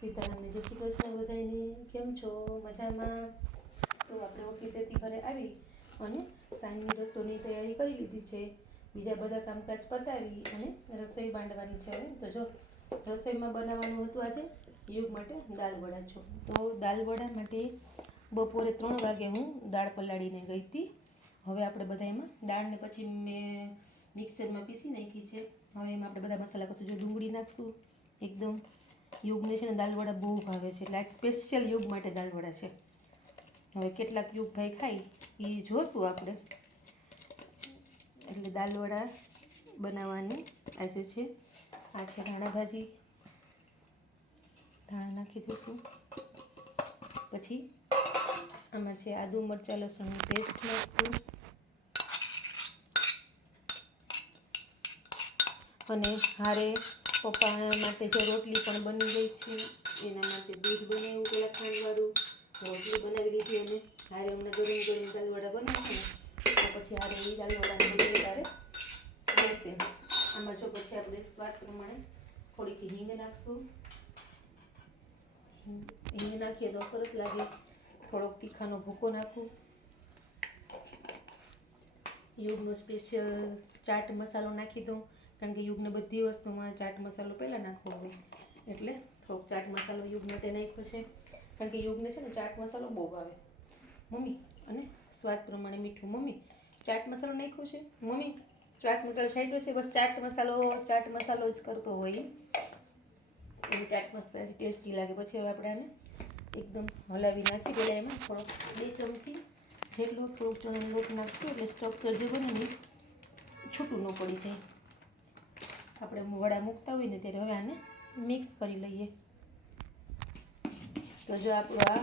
સીતારામને જય શ્રી કૃષ્ણ બધાને કેમ છો? મજામાં? તો આપણે ઓફિસેથી ઘરે આવી અને સાંજની રસોઈની તૈયારી કરી લીધી છે. બીજા બધા કામકાજ પતાવી અને રસોઈ બાંધવાની છે તો જો, રસોઈમાં બનાવવાનું હતું આજે, યુગ માટે દાલ વડા છો. તો દાલ વડા માટે બપોરે ત્રણ વાગે હું દાળ પલાળીને ગઈ હતી. હવે આપણે બધા એમાં દાળને પછી મેં મિક્સરમાં પીસી નાખી છે. હવે એમાં આપણે બધા મસાલા કશું જો ડુંગળી નાખશું, એકદમ યુગને છે ને દાલવડા બહુ ભાવે છે. એટલે આ સ્પેશિયલ યુગ માટે દાલવડા છે. હવે કેટલાક યુગ ભાઈ ખાઈ એ જોશું આપણે. એટલે દાલવડા બનાવવાની આજે છે. આ છે ધાણા ભાજી ધાણા નાખી દઈશું. પછી આમાં છે આદુ, મરચાં, લસણનું પેસ્ટ નાખશું. અને હારે પપ્પા માટે જો રોટલી પણ બની ગઈ છે. એના માટે દૂધ બનાવ્યું પેલા ખાંડવાળું. રોટલી બનાવી દીધી અને હારે હમણાં ગરમ ગરમ દાલવડા બનાવશે તો પછી હારે એ દાલવડા તારે. રહેશે આમાં જો પછી આપણે સ્વાદ પ્રમાણે થોડીક હિંગ નાખશું. હિંગ નાખીએ તો સરસ લાગે. થોડોક તીખાનો ભૂકો નાખું. યુગનો સ્પેશિયલ ચાટ મસાલો નાખી દઉં. કારણ કે યુગને બધી વસ્તુમાં ચાટ મસાલો પહેલાં નાખવો હોય. એટલે થોડોક ચાટ મસાલો યુગને તે નાખ્યો છે. કારણ કે યુગને છે ને ચાટ મસાલો બહુ ભાવે. મમ્મી, અને સ્વાદ પ્રમાણે મીઠું. મમ્મી, ચાટ મસાલો નાખ્યો છે? મમ્મી ચાટ મસાલો છાંટ્યો છે? બસ ચાટ મસાલો ચાટ મસાલો જ કરતો હોય એ ચાટ મસાલા ટેસ્ટી લાગે. પછી હવે આપણે આને એકદમ હલાવી નાખી. પહેલાં એમાં થોડોક બે ચમચી જેટલો થોડોક ચણાનો લોટ નાખશું એટલે સ્ટ્રક્ચર જે બને છૂટું ન પડી જાય. આપણે વડા મૂકતા હોય ને ત્યારે હવે આને મિક્સ કરી લઈએ. તો જો આપણું આ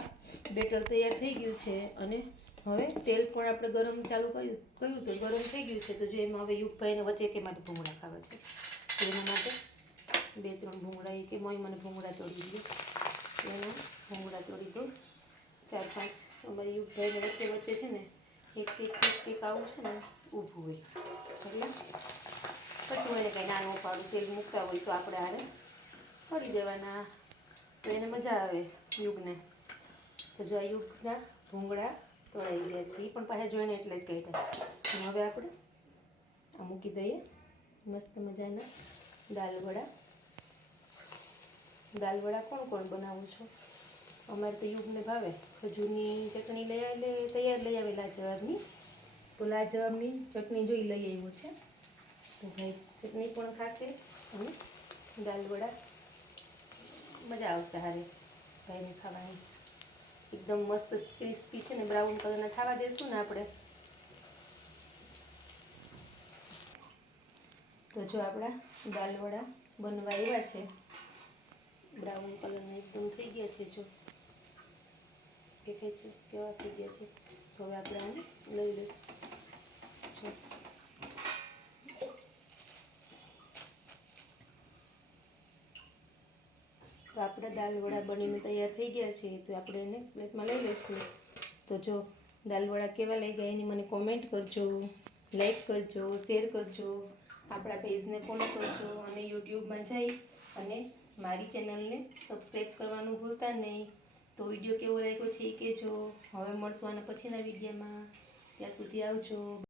બેટર તૈયાર થઈ ગયું છે અને હવે તેલ પણ આપણે ગરમ ચાલુ કર્યું કર્યું તો ગરમ થઈ ગયું છે. તો જો એમાં હવે યુગભાઈને વચ્ચે કે મારે ભૂંગળા ખાવા છે. તો એના માટે બે, ત્રણ ભૂંગળા એ કે મોય મને ભૂંગળા તોડી દીધું એના ભૂંગળા તોડી દો ચાર, પાંચ અમારી યુગભાઈને વચ્ચે વચ્ચે છે ને, એક એક એક એક આવું છે ને, ઊભું હોય. એટલે પછી મને કંઈ નાનું ઉપાડું, તેલ મૂકતા હોય તો આપણે આને કરી દેવાના. તો એને મજા આવે યુગને. તો જો આ યુગના ભૂંગળા તોડાઈ ગયા છે. એ પણ પાછા જોઈને એટલે જ કાઢ્યા. હવે આપણે આ મૂકી દઈએ. મસ્ત મજાના દાલ વડા. દાલ વડા કોણ કોણ બનાવું છું? અમારે તો યુગને ભાવે. ખજૂરની ચટણી લઈ તૈયાર લઈ આવે લાજવાબની તો લાજવાબની ચટણી જોઈ લઈ આવ્યું છે. ચટણી પણ ખાશે અને દાલ વડા. મજા આવશે હારે ભાઈને ખાવાની. એકદમ મસ્ત ક્રિસ્પી છે ને બ્રાઉન કલરના ખાવા દેશું ને આપણે. તો જો આપણા દાલ વડા બનવા એવા છે. બ્રાઉન કલરના એકદમ થઈ ગયા છે જો. દેખાય છે, કેવા થઈ ગયા છે. તો હવે આપણે આને લઈ લઈશું. આપણા દાલ વડા બનીને તૈયાર થઈ ગયા છે, તો આપણે એને પ્લેટમાં લઈ લઈશું. તો જો દાલ વડા કેવા લઈ ગયા એની મને કોમેન્ટ કરજો લાઈક કરજો શેર કરજો, આપણા પેજને ફોલો કરજો અને યુટ્યુબમાં જઈ અને મારી ચેનલને સબસ્ક્રાઈબ કરવાનું ભૂલતા નહીં. તો વીડિયો કેવો લાગ્યો છે એ કહેજો. હવે મળશું આના પછીના વિડીયોમાં ત્યાં સુધી આવજો.